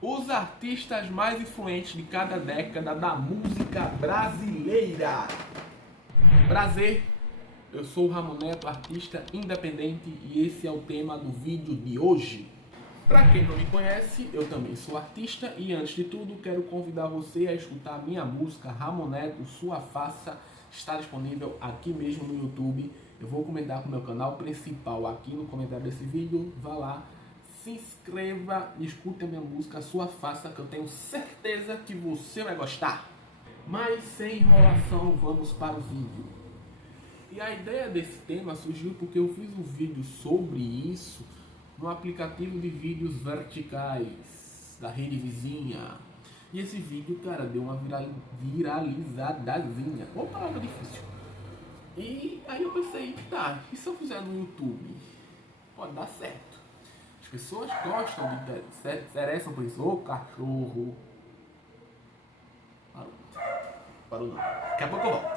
Os artistas mais influentes de cada década da música brasileira. Prazer, eu sou o Ramon Neto, artista independente, e esse é o tema do vídeo de hoje. Para quem não me conhece, eu também sou artista e antes de tudo quero convidar você a escutar a minha música Ramon Neto, Sua Faça, está disponível aqui mesmo no YouTube. Eu vou comentar com o meu canal principal aqui no comentário desse vídeo, vá lá, se inscreva e escute a minha música Sua Faça, que eu tenho certeza que você vai gostar. Mas sem enrolação, vamos para o vídeo. E a ideia desse tema surgiu porque eu fiz um vídeo sobre isso no aplicativo de vídeos verticais da rede vizinha. E esse vídeo, cara, deu uma viralizadazinha. Uma palavra difícil. E aí eu pensei, tá, e se eu fizer no YouTube? Pode dar certo. As pessoas gostam de se interessam por isso. Ô cachorro. Parou não. Daqui a pouco eu volto.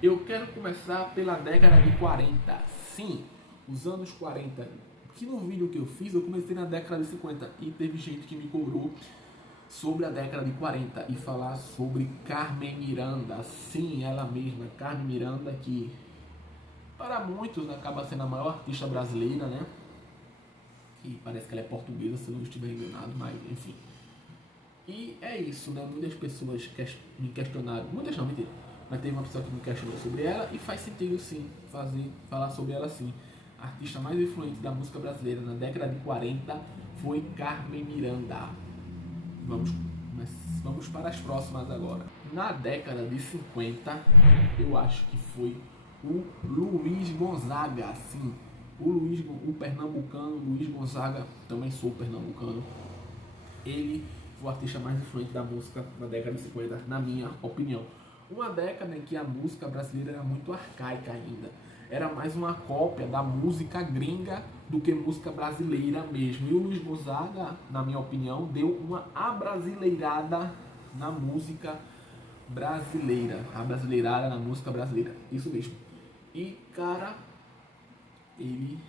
Eu quero começar pela década de 40. Sim, os anos 40. Que no vídeo que eu fiz, eu comecei na década de 50 e teve gente que me cobrou sobre a década de 40 e falar sobre Carmen Miranda. Sim, ela mesma, Carmen Miranda, que para muitos acaba sendo a maior artista brasileira, né? E parece que ela é portuguesa, se eu não estiver enganado, mas enfim. E é isso, né? Muitas pessoas me questionaram, muitas não, mentira, mas teve uma pessoa que me questionou sobre ela e faz sentido sim, falar sobre ela sim. A artista mais influente da música brasileira na década de 40 foi Carmen Miranda. Vamos para as próximas agora. Na década de 50, eu acho que foi o Luiz Gonzaga, sim. O pernambucano Luiz Gonzaga, também sou pernambucano. Ele foi o artista mais influente da música na década de 50, na minha opinião. Uma década em que a música brasileira era muito arcaica ainda. Era mais uma cópia da música gringa do que música brasileira mesmo. E o Luiz Gonzaga, na minha opinião, deu uma abrasileirada na música brasileira. Abrasileirada na música brasileira. Isso mesmo. E, cara,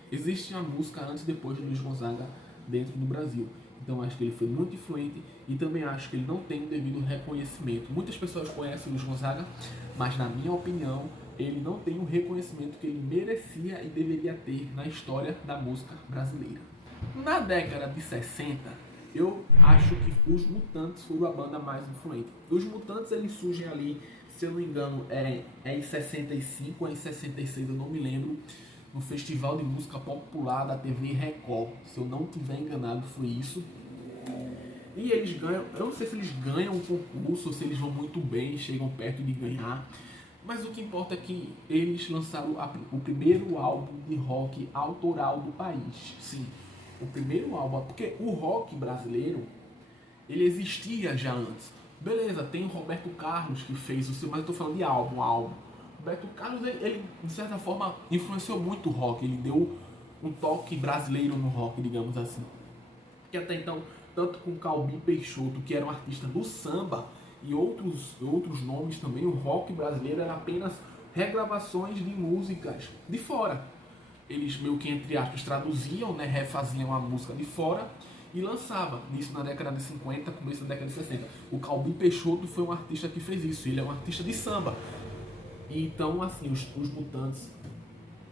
existe uma música antes e depois de Luiz Gonzaga dentro do Brasil. Então acho que ele foi muito influente e também acho que ele não tem o devido reconhecimento. Muitas pessoas conhecem o Luiz Gonzaga, mas na minha opinião ele não tem o reconhecimento que ele merecia e deveria ter na história da música brasileira. Na década de 60, eu acho que os Mutantes foram a banda mais influente. Os Mutantes eles surgem ali, se eu não me engano, é em 65 ou em 66, eu não me lembro, no Festival de Música Popular da TV Record. Se eu não estiver enganado, foi isso. E eles ganham, eu não sei se eles ganham o concurso ou se eles vão muito bem, chegam perto de ganhar. Mas o que importa é que eles lançaram o primeiro álbum de rock autoral do país. Sim, o primeiro álbum, porque o rock brasileiro, ele existia já antes. Beleza, tem o Roberto Carlos que fez o seu, mas eu tô falando de álbum. Roberto Carlos, ele de certa forma influenciou muito o rock, ele deu um toque brasileiro no rock, digamos assim. Que até então, tanto com Calbi Peixoto, que era um artista do samba, e outros nomes também, o rock brasileiro era apenas regravações de músicas de fora. Eles meio que, entre aspas, traduziam, né, refaziam a música de fora e lançava. Isso na década de 50, começo da década de 60. O Calbi Peixoto foi um artista que fez isso, ele é um artista de samba. Então, assim, os Mutantes,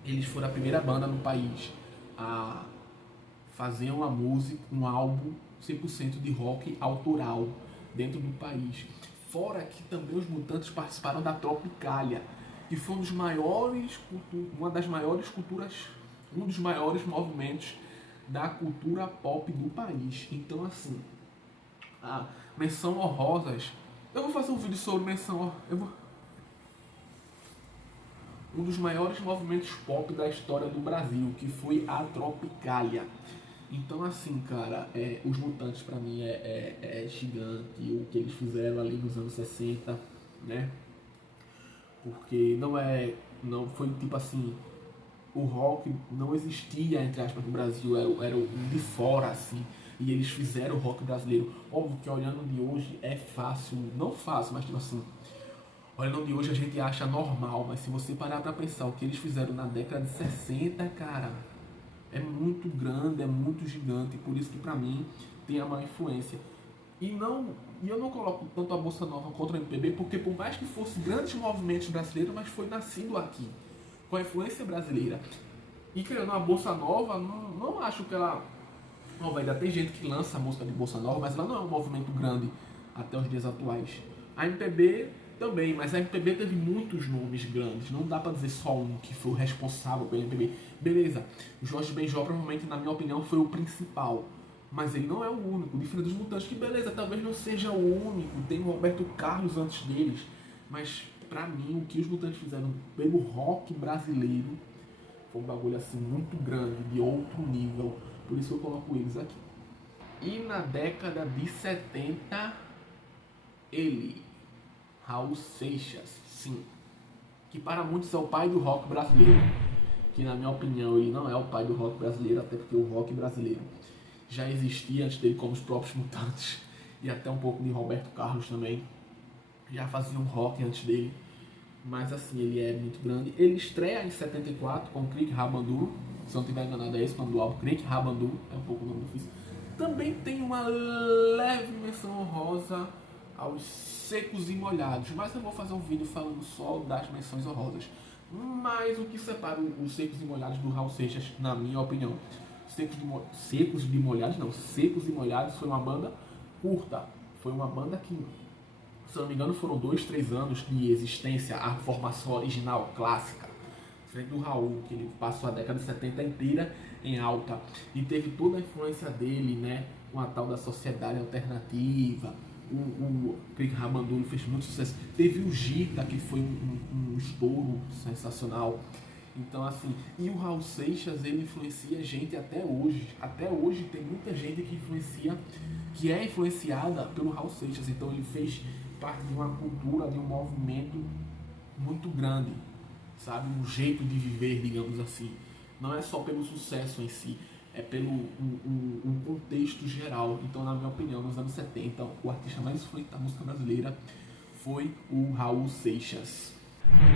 eles foram a primeira banda no país a fazer uma música, um álbum 100% de rock autoral dentro do país. Fora que também os Mutantes participaram da Tropicália, que foi uma das maiores culturas, um dos maiores movimentos da cultura pop do país. Então, assim, a menção honrosas. Eu vou fazer um vídeo sobre menção. Um dos maiores movimentos pop da história do Brasil, que foi a Tropicália. Então, assim, cara, os Mutantes pra mim é gigante o que eles fizeram ali nos anos 60, né? Porque não foi tipo assim, o rock não existia, entre aspas, no Brasil, era o de fora, assim, e eles fizeram o rock brasileiro. Óbvio que olhando de hoje é fácil, não fácil, mas tipo assim, olhando de hoje a gente acha normal, mas se você parar pra pensar o que eles fizeram na década de 60, cara, é muito grande, é muito gigante, por isso que pra mim tem a maior influência. E eu não coloco tanto a Bossa Nova contra o MPB, porque por mais que fosse grandes movimentos brasileiros, mas foi nascido aqui, com a influência brasileira. E querendo a Bossa Nova, não acho que ela... Não, ainda tem gente que lança a música de Bossa Nova, mas ela não é um movimento grande até os dias atuais. A MPB também, mas a MPB teve muitos nomes grandes, não dá pra dizer só um que foi o responsável pela MPB. Beleza, o Jorge Benjor provavelmente, na minha opinião, foi o principal, mas ele não é o único, diferente dos Mutantes, que beleza, talvez não seja o único, tem o Roberto Carlos antes deles, mas pra mim o que os Mutantes fizeram pelo rock brasileiro foi um bagulho assim muito grande, de outro nível, por isso eu coloco eles aqui. E na década de 70, ele, Raul Seixas, sim, que para muitos é o pai do rock brasileiro, que na minha opinião ele não é o pai do rock brasileiro, até porque o rock brasileiro já existia antes dele, como os próprios Mutantes, e até um pouco de Roberto Carlos também, já faziam rock antes dele, mas assim, ele é muito grande. Ele estreia em 74 com Crick Rabandu, se eu não estiver enganado é esse o nome do álbum, Crick Rabandu, é um pouco o nome difícil. Também tem uma leve menção honrosa aos Secos e Molhados, mas eu vou fazer um vídeo falando só das menções honrosas. Mas o que separa os Secos e Molhados do Raul Seixas, na minha opinião, Secos e Molhados foi uma banda curta, foi uma banda que, se eu não me engano, foram 2, 3 anos de existência, a formação original, clássica. Diferente do Raul, que ele passou a década de 70 inteira em alta e teve toda a influência dele, né, com a tal da sociedade alternativa. O Crick Rabandu fez muito sucesso. Teve o Gita, que foi um estouro sensacional. Então, assim, e o Raul Seixas, ele influencia gente até hoje. Até hoje tem muita gente que influencia, que é influenciada pelo Raul Seixas. Então ele fez parte de uma cultura, de um movimento muito grande, sabe? Um jeito de viver, digamos assim. Não é só pelo sucesso em si, é pelo um contexto geral. Então, na minha opinião, nos anos 70, o artista mais influente da música brasileira foi o Raul Seixas.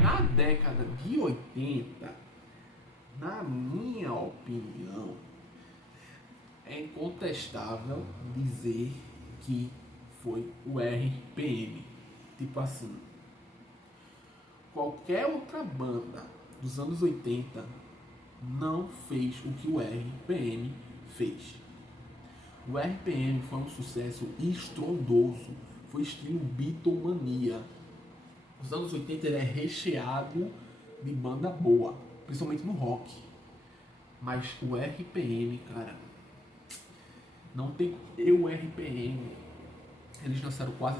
Na década de 80, na minha opinião, é incontestável dizer que foi o RPM. Tipo assim, qualquer outra banda dos anos 80 não fez o que o RPM fez. O RPM foi um sucesso estrondoso, foi estilo Beatlemania. Os anos 80 ele é recheado de banda boa, principalmente no rock. Mas o RPM, cara, não tem... O RPM, eles lançaram quase...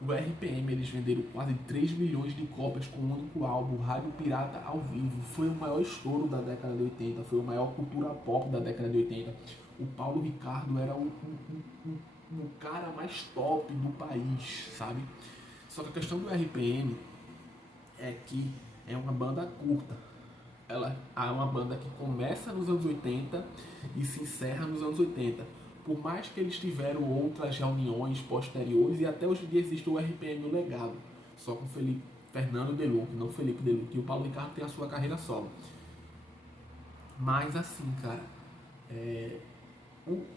O RPM, eles venderam quase 3 milhões de cópias com um único álbum, Rádio Pirata ao Vivo. Foi o maior estouro da década de 80, foi a maior cultura pop da década de 80. O Paulo Ricardo era o cara mais top do país, sabe? Só que a questão do RPM é que é uma banda curta. Ela é uma banda que começa nos anos 80 e se encerra nos anos 80. Por mais que eles tiveram outras reuniões posteriores, e até hoje em dia existe o RPM, o legado, só com Fernando Deluc, não Felipe Deluc, e o Paulo Ricardo tem a sua carreira solo. Mas assim, cara,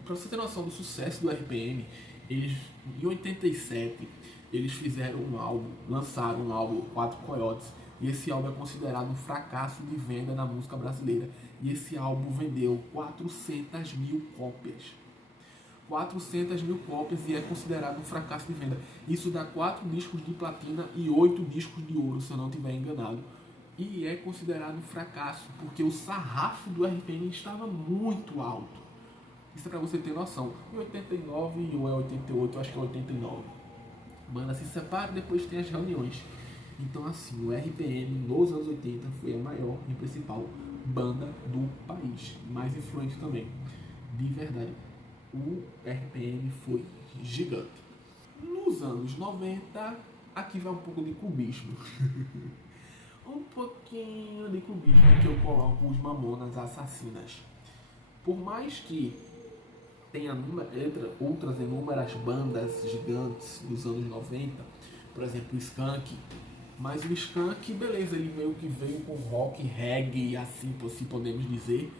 pra você ter noção do sucesso do RPM, eles, em 87, eles fizeram um álbum, lançaram um álbum, Quatro Coiotes, e esse álbum é considerado um fracasso de venda na música brasileira. E esse álbum vendeu 400 mil cópias. 400 mil cópias e é considerado um fracasso de venda. Isso dá 4 discos de platina e 8 discos de ouro, se eu não estiver enganado. E é considerado um fracasso, porque o sarrafo do RPM estava muito alto. Isso é pra você ter noção. Em 89 ou é 88, acho que é 89. Banda se separa e depois tem as reuniões. Então assim, o RPM nos anos 80 foi a maior e principal banda do país. Mais influente também. De verdade. O RPM foi gigante. Nos anos 90, aqui vai um pouco de clubismo. Um pouquinho de clubismo que eu coloco os Mamonas Assassinas. Por mais que tenha outras inúmeras bandas gigantes dos anos 90, por exemplo, o Skank, Mas o Skank, beleza, ele meio que veio com rock, reggae, assim, se podemos dizer.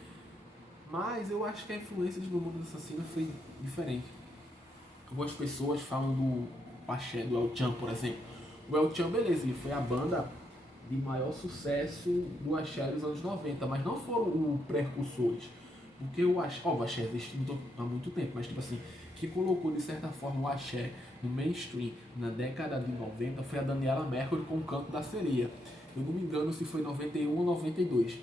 Mas eu acho que a influência dos Mamonas Assassinas foi diferente. Algumas pessoas falam do Axé, do El Chan, por exemplo. O El Chan, beleza, ele foi a banda de maior sucesso do Axé dos anos 90, mas não foram os precursores. Porque o Axé existe há muito tempo, mas tipo assim, que colocou de certa forma o Axé no mainstream na década de 90 foi a Daniela Mercury com o Canto da Sereia. Eu não me engano se foi 91 ou 92.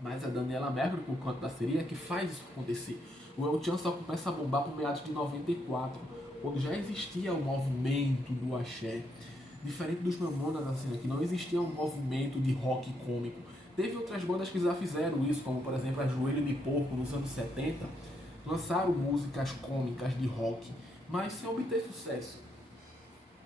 Mas a Daniela Mercury com o Canto da Sereia é que faz isso acontecer. O El Chan só começa a bombar por meados de 94, quando já existia o movimento do Axé. Diferente dos Mamonas, assim, que não existia um movimento de rock cômico. Teve outras bandas que já fizeram isso, como por exemplo a Joelho de Porco nos anos 70, lançaram músicas cômicas de rock, mas sem obter sucesso.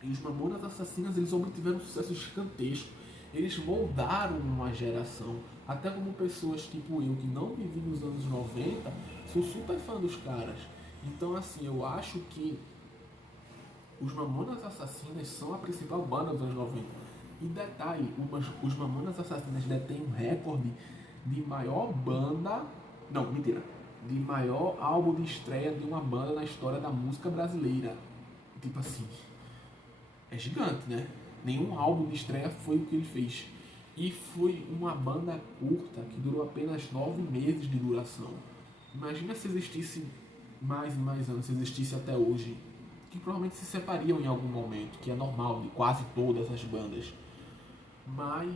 E os Mamonas Assassinas, eles obtiveram um sucesso gigantesco. Eles moldaram uma geração. Até como pessoas tipo eu, que não vivi nos anos 90, sou super fã dos caras. Então assim, eu acho que os Mamonas Assassinas são a principal banda dos anos 90. E detalhe, os Mamonas Assassinas detêm um recorde de maior banda... Não, mentira. De maior álbum de estreia de uma banda na história da música brasileira. Tipo assim, é gigante, né? Nenhum álbum de estreia foi o que ele fez. E foi uma banda curta, que durou apenas 9 meses de duração. Imagina se existisse mais e mais anos, se existisse até hoje. Que provavelmente se separariam em algum momento, que é normal de quase todas as bandas. Mas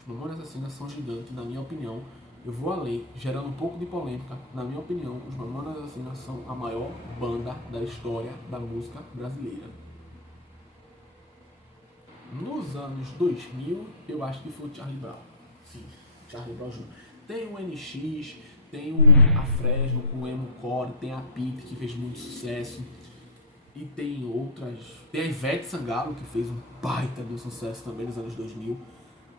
os Mamonas Assassinas são gigantes, na minha opinião. Eu vou além, gerando um pouco de polêmica. Na minha opinião, os Mamonas Assassinas são a maior banda da história da música brasileira. Nos anos 2000, eu acho que foi o Charlie Brown. Sim, Charlie Brown Jr. Tem o NX, tem a Fresno com o Emo Core, tem a Pete, que fez muito sucesso. E tem outras... Tem a Ivete Sangalo, que fez um baita de sucesso também nos anos 2000.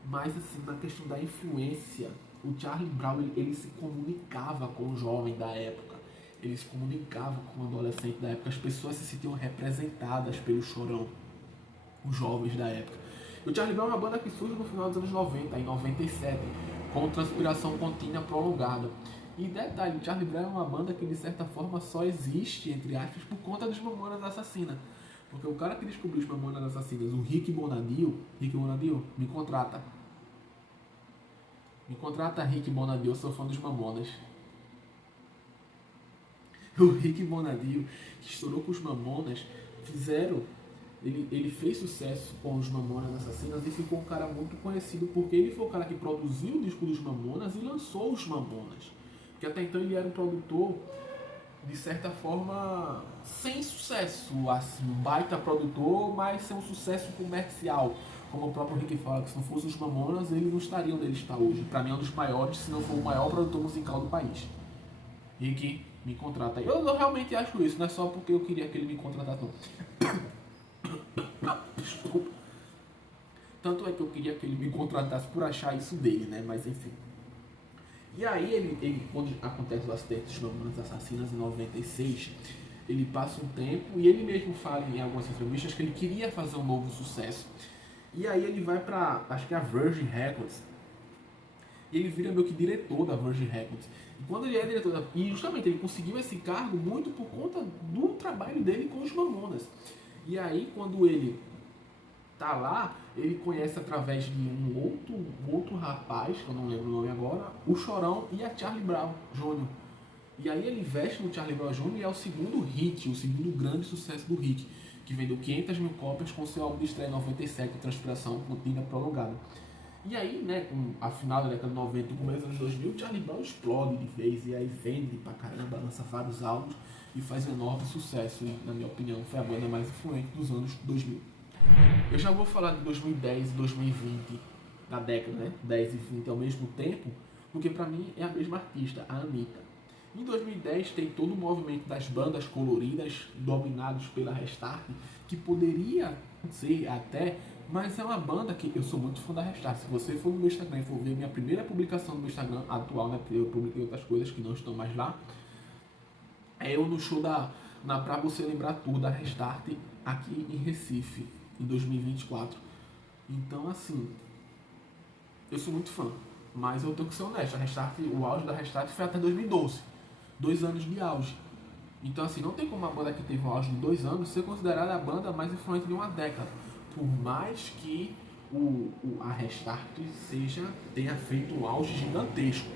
Mas, assim, na questão da influência, o Charlie Brown, ele se comunicava com o jovem da época. Ele se comunicava com o adolescente da época. As pessoas se sentiam representadas pelo Chorão, os jovens da época. E o Charlie Brown é uma banda que surge no final dos anos 90, em 97, com Transpiração Contínua Prolongada. E detalhe, o Charlie Brown é uma banda que de certa forma só existe, entre aspas, por conta dos Mamonas Assassinas. Porque o cara que descobriu os Mamonas Assassinas, o Rick Bonadio, me contrata. Me contrata, Rick Bonadio, eu sou fã dos Mamonas. O Rick Bonadio, que estourou com os Mamonas, ele fez sucesso com os Mamonas Assassinas e ficou um cara muito conhecido porque ele foi o cara que produziu o disco dos Mamonas e lançou os Mamonas. Porque até então ele era um produtor, de certa forma, sem sucesso, assim, um baita produtor, mas sem um sucesso comercial. Como o próprio Rick fala, que se não fosse os Mamonas, ele não estaria onde ele está hoje. Para mim é um dos maiores, se não for o maior produtor musical do país. Rick, me contrata aí. Eu realmente acho isso, não é só porque eu queria que ele me contratasse, não. Desculpa. Tanto é que eu queria que ele me contratasse por achar isso dele, né? Mas enfim. E aí, ele quando acontece o acidente dos Mamonas Assassinas em 96, ele passa um tempo e ele mesmo fala em algumas entrevistas que ele queria fazer um novo sucesso. E aí ele vai pra, acho que é a Virgin Records, e ele vira meio que diretor da Virgin Records. E quando ele é diretor, e justamente ele conseguiu esse cargo muito por conta do trabalho dele com os Mamonas. E aí, quando ele tá lá, ele conhece através de um outro rapaz, que eu não lembro o nome agora, o Chorão e a Charlie Brown Jr. E aí ele investe no Charlie Brown Jr. e é o segundo hit, o segundo grande sucesso do Rick, que vendeu 500 mil cópias com seu álbum de estreia em 97, Transpiração Contínua Prolongada. E aí, né, com a final da década de 90 e começo dos anos 2000, o Charlie Brown explode de vez, e aí vende pra caramba, lança vários álbuns e faz um enorme sucesso, e na minha opinião foi a banda mais influente dos anos 2000. Eu já vou falar de 2010 e 2020, da década, né? 10 e 20 ao mesmo tempo, porque pra mim é a mesma artista, a Anitta. Em 2010 tem todo o movimento das bandas coloridas, dominados pela Restart, que poderia ser até, mas é uma banda que eu sou muito fã da Restart. Se você for no meu Instagram e for ver minha primeira publicação no meu Instagram atual, né? Porque eu publiquei outras coisas que não estão mais lá, é eu no show na Pra Você Lembrar Tudo, da Restart, aqui em Recife, em 2024. Então, assim, eu sou muito fã, mas eu tenho que ser honesto, a Restart, o auge da Restart foi até 2012, 2 anos de auge. Então, assim, não tem como uma banda que teve um auge de 2 anos ser considerada a banda mais influente de uma década. Por mais que a Restart tenha feito um auge gigantesco.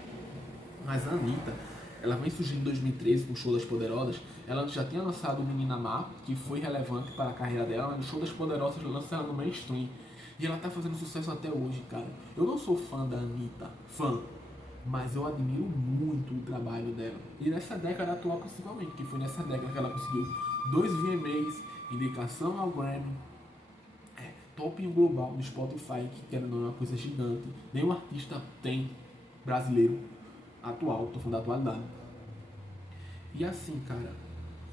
Mas a Anitta, ela vem surgindo em 2013 com o Show das Poderosas. Ela já tinha lançado o Menina Má, que foi relevante para a carreira dela, mas o Show das Poderosas lança ela no mainstream. E ela tá fazendo sucesso até hoje, cara. Eu não sou fã da Anitta, mas eu admiro muito o trabalho dela. E nessa década atual principalmente, que foi nessa década que ela conseguiu 2 VMAs, indicação ao Grammy, top em global no Spotify, que querendo não é uma coisa gigante. Nenhum artista tem brasileiro atual, tô falando da atualidade. E assim, cara,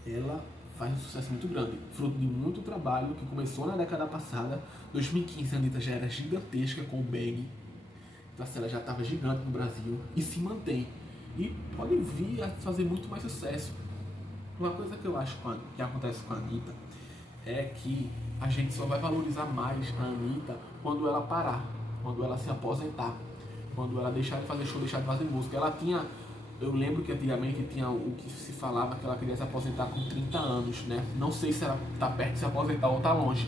ela faz um sucesso muito grande, fruto de muito trabalho que começou na década passada. 2015 a Anitta já era gigantesca com o Bang, então assim, ela já estava gigante no Brasil e se mantém. E pode vir a fazer muito mais sucesso. Uma coisa que eu acho que acontece com a Anitta é que a gente só vai valorizar mais a Anitta quando ela parar, quando ela se aposentar, quando ela deixar de fazer show, deixar de fazer música. Eu lembro que antigamente tinha o que se falava que ela queria se aposentar com 30 anos, né? Não sei se ela está perto de se aposentar ou está longe,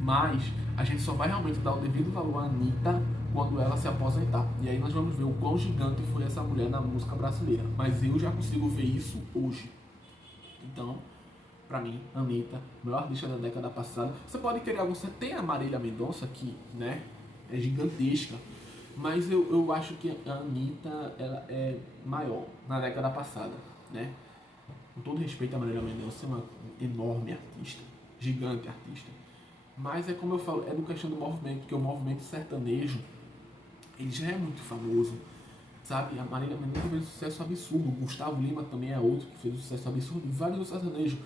mas a gente só vai realmente dar o devido valor à Anitta quando ela se aposentar. E aí nós vamos ver o quão gigante foi essa mulher na música brasileira. Mas eu já consigo ver isso hoje. Então, pra mim, Anitta, melhor artista da década passada. Você pode querer algum... Você tem a Marília Mendonça, que, né, é gigantesca. Mas eu acho que a Anitta, ela é maior na década passada, né? Com todo respeito a Marília Mendonça, é uma enorme artista, gigante artista. Mas é como eu falo, é do questão do movimento, porque o movimento sertanejo, ele já é muito famoso, sabe? A Marília Mendonça fez um sucesso absurdo, o Gustavo Lima também é outro que fez um sucesso absurdo, e vários sertanejos,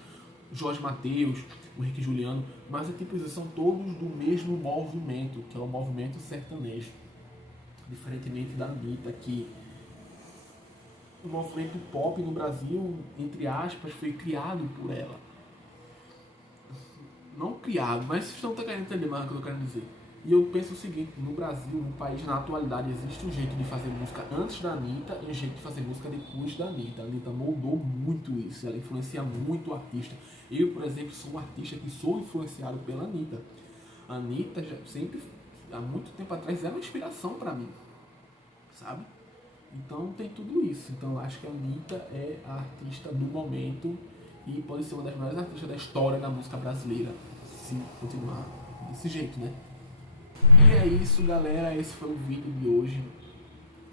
Jorge Mateus, o Henrique Juliano, mas é tipo, eles são todos do mesmo movimento, que é o movimento sertanejo. Diferentemente da Anitta, que o movimento pop no Brasil, entre aspas, foi criado por ela. Não criado, mas vocês estão querendo entender mais o que eu tô querendo dizer. E eu penso o seguinte, no Brasil, no país, na atualidade, existe um jeito de fazer música antes da Anitta e um jeito de fazer música depois da Anitta. A Anitta moldou muito isso, ela influencia muito o artista. Eu, por exemplo, sou um artista que sou influenciado pela Anitta. A Anitta já sempre, há muito tempo atrás, era uma inspiração para mim, sabe? Então tem tudo isso. Então eu acho que a Anitta é a artista do momento e pode ser uma das maiores artistas da história da música brasileira, se continuar desse jeito, né? E é isso, galera. Esse foi o vídeo de hoje.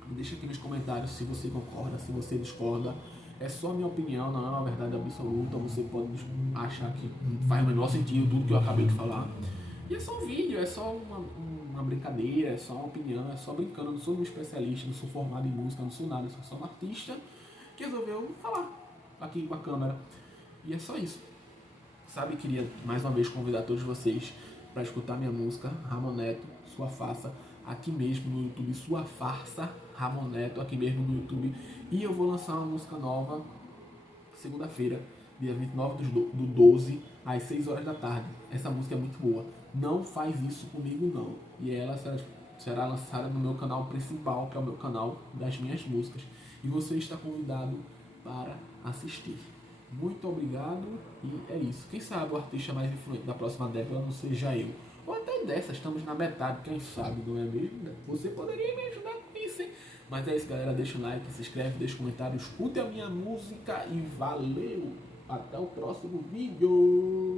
Deixa aqui nos comentários se você concorda, se você discorda. É só a minha opinião, não é uma verdade absoluta. Você pode achar que faz o menor sentido tudo que eu acabei de falar. E é só um vídeo, é só uma brincadeira, é só uma opinião, é só brincando. Eu não sou um especialista, não sou formado em música, não sou nada. Eu sou só um artista que resolveu falar aqui com a câmera. E é só isso. Sabe, queria mais uma vez convidar todos vocês para escutar minha música, Ramon Neto, Sua Farsa, aqui mesmo no YouTube, Sua Farsa, Ramon Neto, aqui mesmo no YouTube. E eu vou lançar uma música nova segunda-feira, dia 29 do 12, às 6 horas da tarde. Essa música é muito boa. Não faz isso comigo, não. E ela será lançada no meu canal principal, que é o meu canal das minhas músicas. E você está convidado para assistir. Muito obrigado e é isso. Quem sabe o artista mais influente da próxima década não seja eu. Ou até dessa, estamos na metade, quem sabe, não é mesmo? Você poderia me ajudar com isso, hein? Mas é isso, galera. Deixa o like, se inscreve, deixa um comentário, escute a minha música e valeu! Até o próximo vídeo!